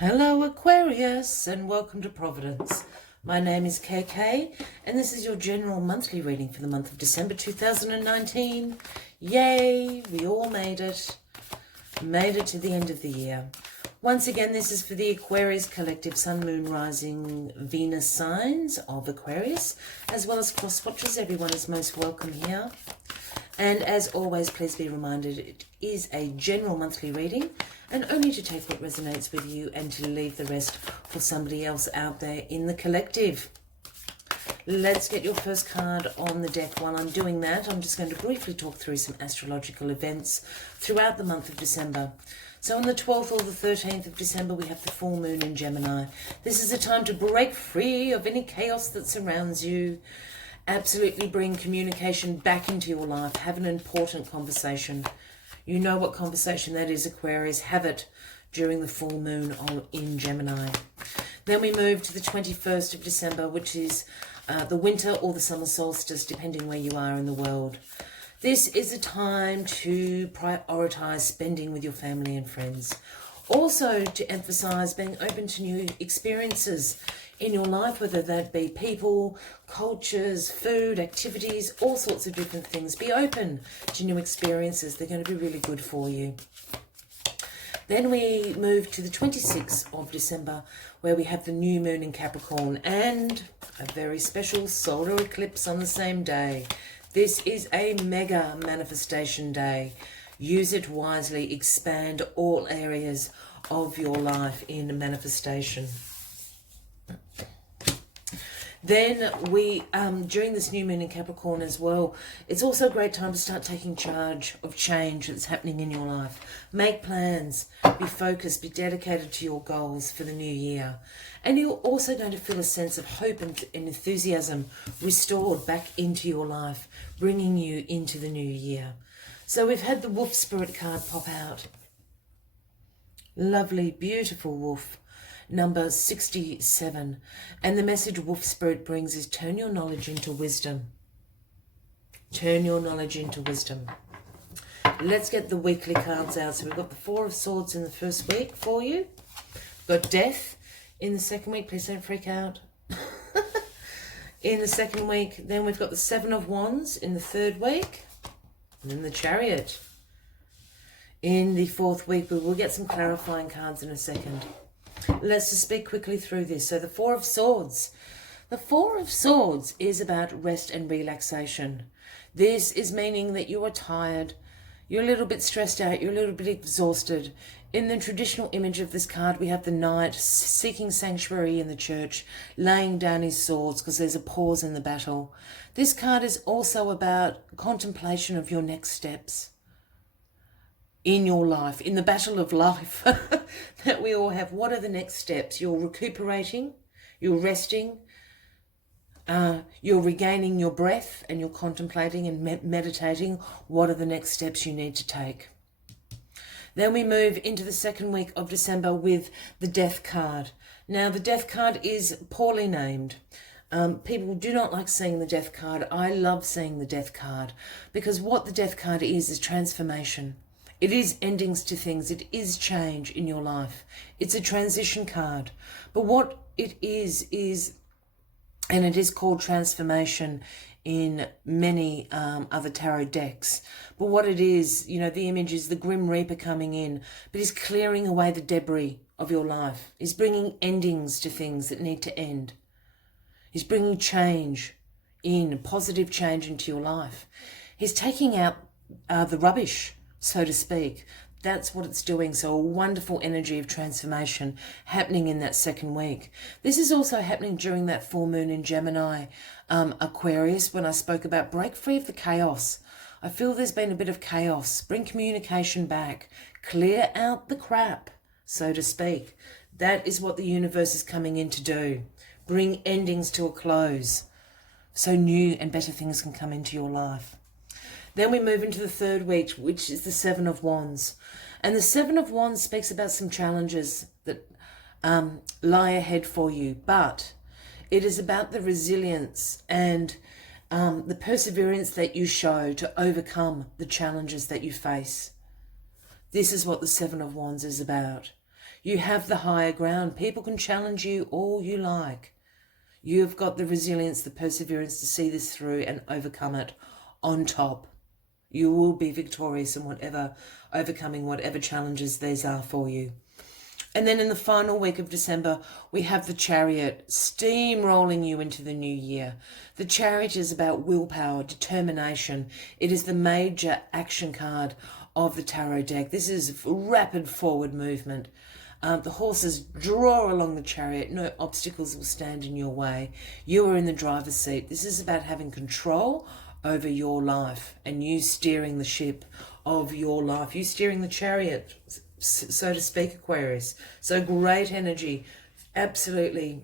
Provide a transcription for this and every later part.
Hello Aquarius and welcome to Providence. My name is KK and this is your general monthly reading for the month of December 2019. Yay, we all made it. Made it to the end of the year. Once again, this is for the Aquarius collective Sun, Moon, Rising, Venus signs of Aquarius, as well as cross watchers. Everyone is most welcome here. And as always, please be reminded it is a general monthly reading and only to take what resonates with you and to leave the rest for somebody else out there in the collective. Let's get your first card on the deck. While I'm doing that, I'm just going to briefly talk through some astrological events throughout the month of December. So on the 12th or the 13th of December, we have the full moon in Gemini. This is a time to break free of any chaos that surrounds you. Absolutely bring communication back into your life. Have an important conversation. You know what conversation that is, Aquarius. Have it during the full moon in Gemini. Then we move to the 21st of December, which is the winter or the summer solstice, depending where you are in the world. This is a time to prioritize spending with your family and friends. Also to emphasize being open to new experiences in your life, whether that be people, cultures, food, activities, all sorts of different things. Be open to new experiences. They're going to be really good for you. Then we move to the 26th of December, where we have the new moon in Capricorn and a very special solar eclipse on the same day. This is a mega manifestation day. Use it wisely. Expand all areas of your life in manifestation. Then we, during this new moon in Capricorn as well, it's also a great time to start taking charge of change that's happening in your life. Make plans, be focused, be dedicated to your goals for the new year. And you're also going to feel a sense of hope and enthusiasm restored back into your life, bringing you into the new year. So we've had the Wolf Spirit card pop out. Lovely, beautiful wolf. Number 67. And the message Wolf Spirit brings is turn your knowledge into wisdom. Turn your knowledge into wisdom. Let's get the weekly cards out. So we've got the Four of Swords in the first week for you. We've got Death in the second week. Please don't freak out. In the second week. Then we've got the Seven of Wands in the third week. And then the Chariot. In the fourth week, we will get some clarifying cards in a second. Let's just speak quickly through this. So the Four of Swords. The Four of Swords is about rest and relaxation. This is meaning that you are tired, you're a little bit stressed out, you're a little bit exhausted. In the traditional image of this card, we have the knight seeking sanctuary in the church, laying down his swords because there's a pause in the battle. This card is also about contemplation of your next steps in your life, in the battle of life that we all have. What are the next steps? You're recuperating, you're resting, you're regaining your breath, and you're contemplating and meditating. What are the next steps you need to take? Then we move into the second week of December with the Death card. Now, the Death card is poorly named. People do not like seeing the Death card. I love seeing the Death card because what the Death card is transformation. It is endings to things. It is change in your life. It's a transition card. But what it is, and it is called transformation in many other tarot decks. But what it is, you know, the image is the Grim Reaper coming in, but he's clearing away the debris of your life. He's bringing endings to things that need to end. He's bringing change in, positive change into your life. He's taking out the rubbish, so to speak. That's what it's doing. So a wonderful energy of transformation happening in that second week. This is also happening during that full moon in Gemini, Aquarius, when I spoke about break free of the chaos. I feel there's been a bit of chaos. Bring communication back. Clear out the crap, so to speak. That is what the universe is coming in to do. Bring endings to a close so new and better things can come into your life. Then we move into the third week, which is the Seven of Wands. And the Seven of Wands speaks about some challenges that lie ahead for you. But it is about the resilience and the perseverance that you show to overcome the challenges that you face. This is what the Seven of Wands is about. You have the higher ground. People can challenge you all you like. You've got the resilience, the perseverance to see this through and overcome it on top. You will be victorious in overcoming whatever challenges these are for you. And then in the final week of December, we have the Chariot steamrolling you into the new year. The Chariot is about willpower, determination. It is the major action card of the tarot deck. This is rapid forward movement. The horses draw along the chariot. No obstacles will stand in your way. You are in the driver's seat. This is about having control over your life and you steering the ship of your life. You steering the chariot, so to speak, Aquarius. So great energy, absolutely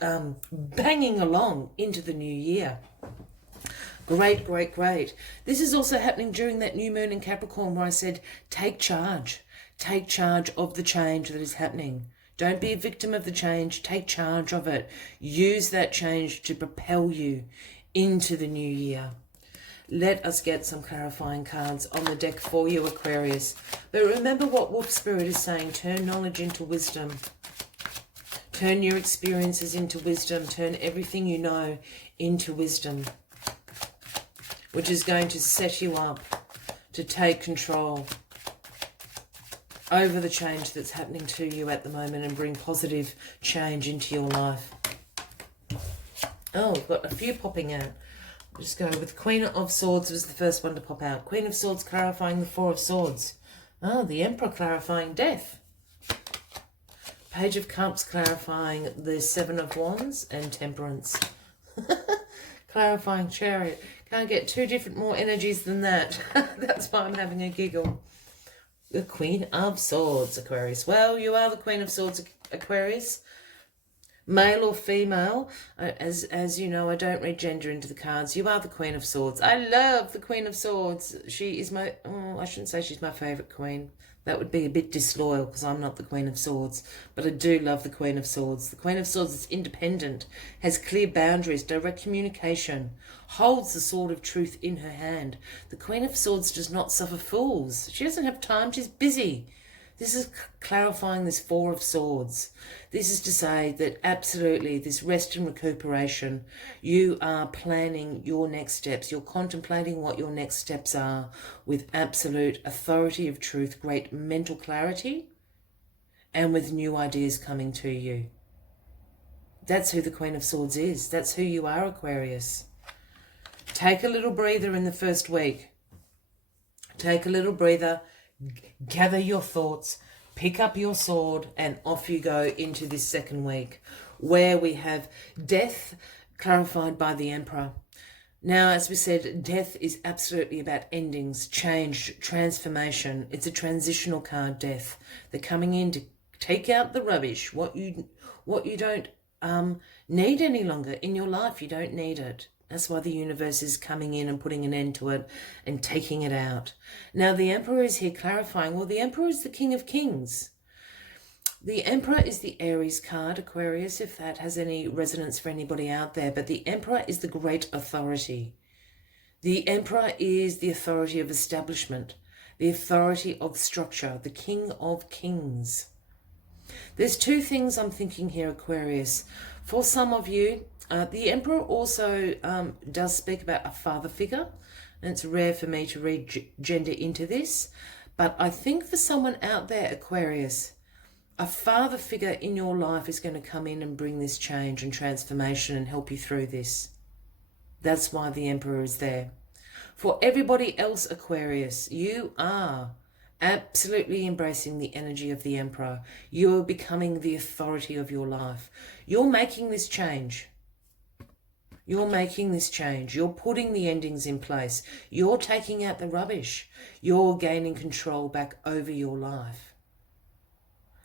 banging along into the new year. Great, great, great. This is also happening during that new moon in Capricorn where I said, take charge. Take charge of the change that is happening. Don't be a victim of the change. Take charge of it. Use that change to propel you into the new year. Let us get some clarifying cards on the deck for you, Aquarius. But remember what Wolf Spirit is saying. Turn knowledge into wisdom. Turn your experiences into wisdom. Turn everything you know into wisdom, which is going to set you up to take control over the change that's happening to you at the moment and bring positive change into your life. Oh, we've got a few popping out. I'll just go with Queen of Swords was the first one to pop out. Queen of Swords clarifying the Four of Swords. Oh, the Emperor clarifying death. Page of Cups clarifying the Seven of Wands and Temperance. Clarifying Chariot. Can't get two different more energies than that. That's why I'm having a giggle. The Queen of Swords, Aquarius. Well, you are the Queen of Swords, Aquarius. Male or female, as you know, I don't read gender into the cards. You are the Queen of Swords. I love the Queen of Swords. She is my, I shouldn't say she's my favourite queen. That would be a bit disloyal because I'm not the Queen of Swords. But I do love the Queen of Swords. The Queen of Swords is independent, has clear boundaries, direct communication, holds the sword of truth in her hand. The Queen of Swords does not suffer fools. She doesn't have time. She's busy. This is clarifying this Four of Swords. This is to say that absolutely this rest and recuperation, you are planning your next steps. You're contemplating what your next steps are with absolute authority of truth, great mental clarity, and with new ideas coming to you. That's who the Queen of Swords is. That's who you are, Aquarius. Take a little breather in the first week. Take a little breather. Gather your thoughts, pick up your sword, and off you go into this second week, where we have death clarified by the Emperor. Now, as we said, death is absolutely about endings, change, transformation. It's a transitional card, death. They're coming in to take out the rubbish, what you don't need any longer in your life. You don't need it. That's why the universe is coming in and putting an end to it and taking it out. Now, the Emperor is here clarifying. Well, the Emperor is the King of Kings. The Emperor is the Aries card, Aquarius, if that has any resonance for anybody out there. But the Emperor is the great authority. The Emperor is the authority of establishment, the authority of structure, the King of Kings. There's two things I'm thinking here, Aquarius. For some of you, the Emperor also does speak about a father figure, and it's rare for me to read gender into this, but I think for someone out there, Aquarius, a father figure in your life is going to come in and bring this change and transformation and help you through this. That's why the Emperor is there. For everybody else, Aquarius, you are absolutely embracing the energy of the Emperor. You're becoming the authority of your life. You're making this change. You're making this change. You're putting the endings in place. You're taking out the rubbish. You're gaining control back over your life.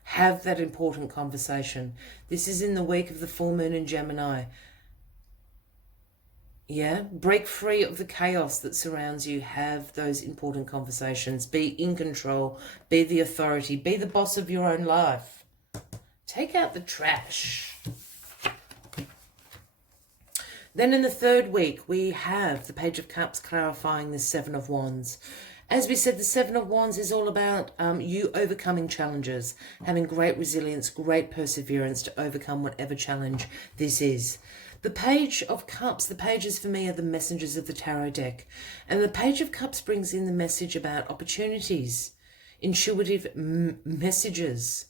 Have that important conversation. This is in the week of the full moon in Gemini. Yeah, break free of the chaos that surrounds you. Have those important conversations. Be in control. Be the authority. Be the boss of your own life. Take out the trash. Then in the third week, we have the Page of Cups clarifying the Seven of Wands. As we said, the Seven of Wands is all about you overcoming challenges, having great resilience, great perseverance to overcome whatever challenge this is. The Page of Cups, the pages for me are the messengers of the tarot deck. And the Page of Cups brings in the message about opportunities, intuitive messages.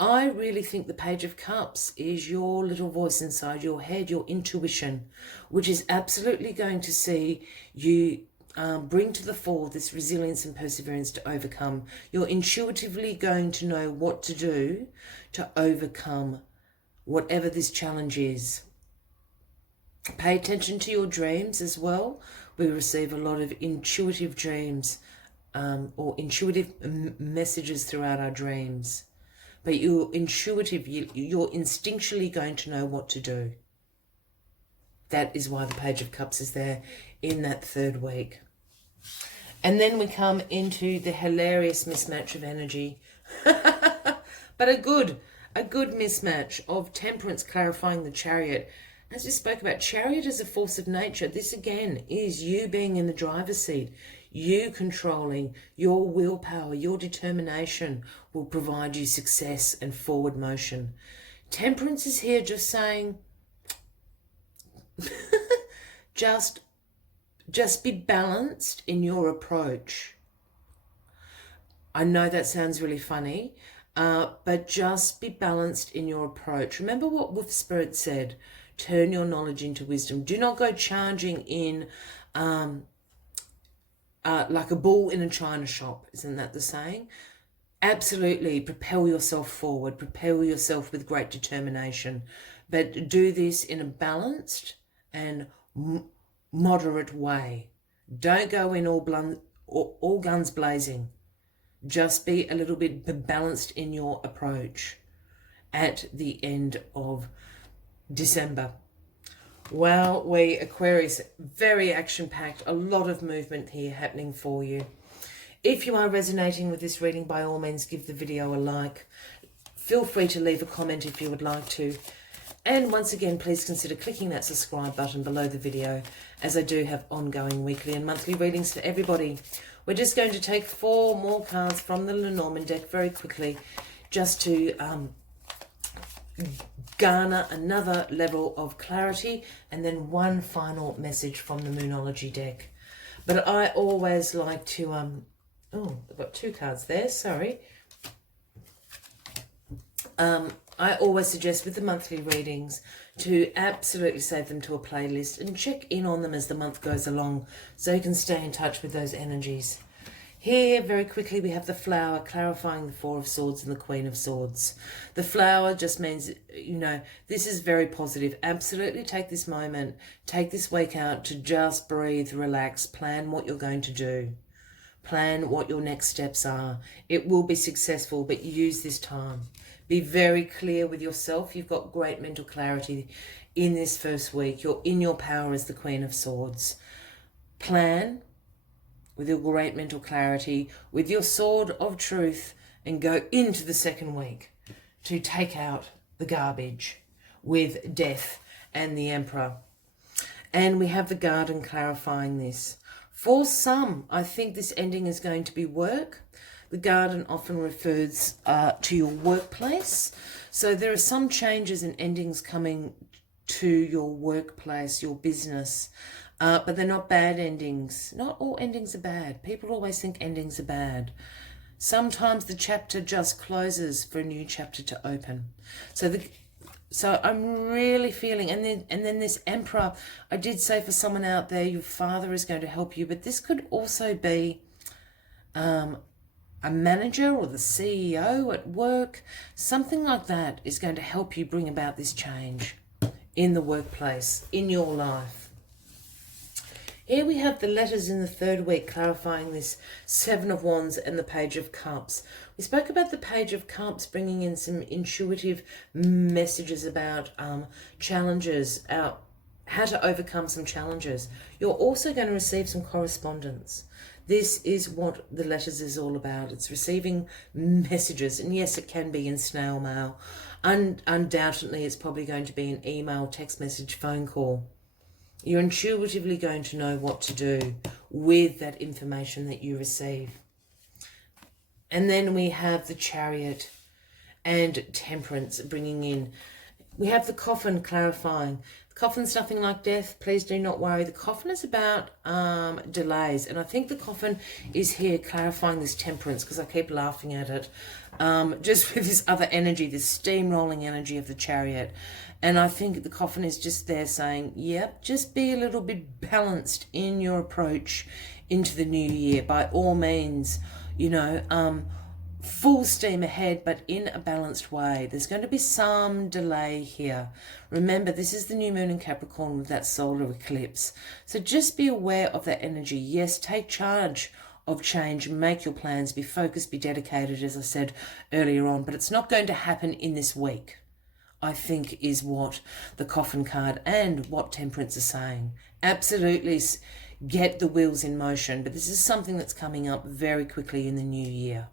I really think the Page of Cups is your little voice inside your head, your intuition, which is absolutely going to see you bring to the fore this resilience and perseverance to overcome. You're intuitively going to know what to do to overcome whatever this challenge is. Pay attention to your dreams as well. We receive a lot of intuitive dreams or intuitive messages throughout our dreams. But you're intuitive, you're instinctually going to know what to do. That is why the Page of Cups is there in that third week. And then we come into the hilarious mismatch of energy. But a good mismatch of Temperance clarifying the Chariot. As we spoke about, Chariot as a force of nature. This again is you being in the driver's seat. You controlling your willpower, your determination will provide you success and forward motion. Temperance is here just saying, just be balanced in your approach. I know that sounds really funny, but just be balanced in your approach. Remember what Wolf Spirit said, turn your knowledge into wisdom. Do not go charging in like a bull in a china shop. Isn't that the saying? Absolutely, propel yourself forward, propel yourself with great determination, but do this in a balanced and moderate way. Don't go in all guns blazing. Just be a little bit balanced in your approach at the end of December. Well, Aquarius, very action-packed, a lot of movement here happening for you. If you are resonating with this reading, by all means, give the video a like. Feel free to leave a comment if you would like to. And once again, please consider clicking that subscribe button below the video, as I do have ongoing weekly and monthly readings for everybody. We're just going to take 4 more cards from the Lenormand deck very quickly, just to garner another level of clarity, and then one final message from the Moonology deck. But I always like to, oh, I've got 2 cards there, sorry. I always suggest with the monthly readings to absolutely save them to a playlist and check in on them as the month goes along so you can stay in touch with those energies. Here, very quickly, we have the Flower clarifying the 4 of Swords and the Queen of Swords. The Flower just means, you know, this is very positive. Absolutely take this moment, take this week out to just breathe, relax, plan what you're going to do. Plan what your next steps are. It will be successful, but use this time. Be very clear with yourself. You've got great mental clarity in this first week. You're in your power as the Queen of Swords. Plan with your great mental clarity, with your sword of truth, and go into the second week to take out the garbage with Death and the Emperor. And we have the Garden clarifying this. For some, I think this ending is going to be work. The Garden often refers to your workplace. So there are some changes and endings coming to your workplace, your business, but they're not bad endings. Not all endings are bad. People always think endings are bad. Sometimes the chapter just closes for a new chapter to open. So I'm really feeling, and then this Emperor, I did say for someone out there, your father is going to help you, but this could also be a manager or the CEO at work. Something like that is going to help you bring about this change in the workplace, in your life. Here we have the letters in the third week clarifying this 7 of Wands and the Page of Cups. We spoke about the Page of Cups bringing in some intuitive messages about challenges, how to overcome some challenges. You're also going to receive some correspondence. This is what the letters is all about. It's receiving messages. And yes, it can be in snail mail. Undoubtedly, it's probably going to be an email, text message, phone call. You're intuitively going to know what to do with that information that you receive. And then we have the Chariot and Temperance bringing in. We have the Coffin clarifying. The Coffin's nothing like death. Please do not worry. The Coffin is about delays. And I think the Coffin is here clarifying this Temperance, because I keep laughing at it. Just with this other energy, this steamrolling energy of the Chariot. And I think the Coffin is just there saying, yep, just be a little bit balanced in your approach into the new year. By all means, you know, full steam ahead, but in a balanced way. There's going to be some delay here. Remember, this is the new moon in Capricorn with that solar eclipse. So just be aware of that energy. Yes, take charge of change, make your plans, be focused, be dedicated, as I said earlier on, but it's not going to happen in this week, I think, is what the Coffin card and what Temperance is saying. Absolutely get the wheels in motion, but this is something that's coming up very quickly in the new year.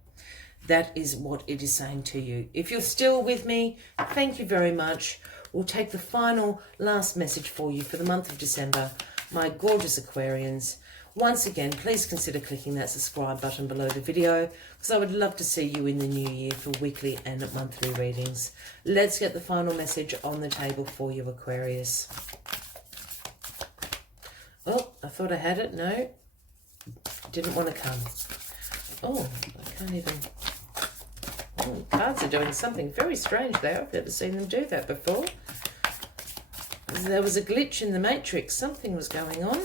That is what it is saying to you. If you're still with me, thank you very much. We'll take the final last message for you for the month of December, my gorgeous Aquarians. Once again, please consider clicking that subscribe button below the video, because I would love to see you in the new year for weekly and monthly readings. Let's get the final message on the table for you, Aquarius. Oh, I thought I had it. No, didn't want to come. Oh, I can't even... Oh, cards are doing something very strange there. I've never seen them do that before. There was a glitch in the matrix. Something was going on.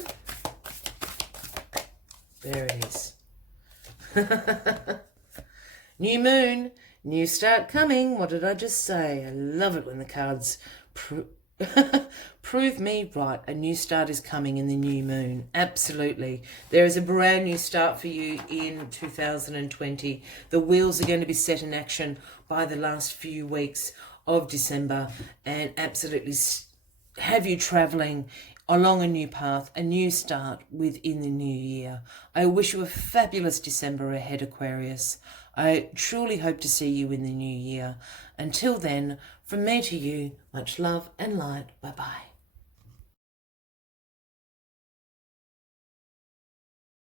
There it is. New moon, new start coming. What did I just say? I love it when the cards prove me right. A new start is coming in the new moon. Absolutely. There is a brand new start for you in 2020. The wheels are going to be set in action by the last few weeks of December, and absolutely have you traveling along a new path, a new start within the new year. I wish you a fabulous December ahead, Aquarius. I truly hope to see you in the new year. Until then, from me to you, much love and light. Bye-bye.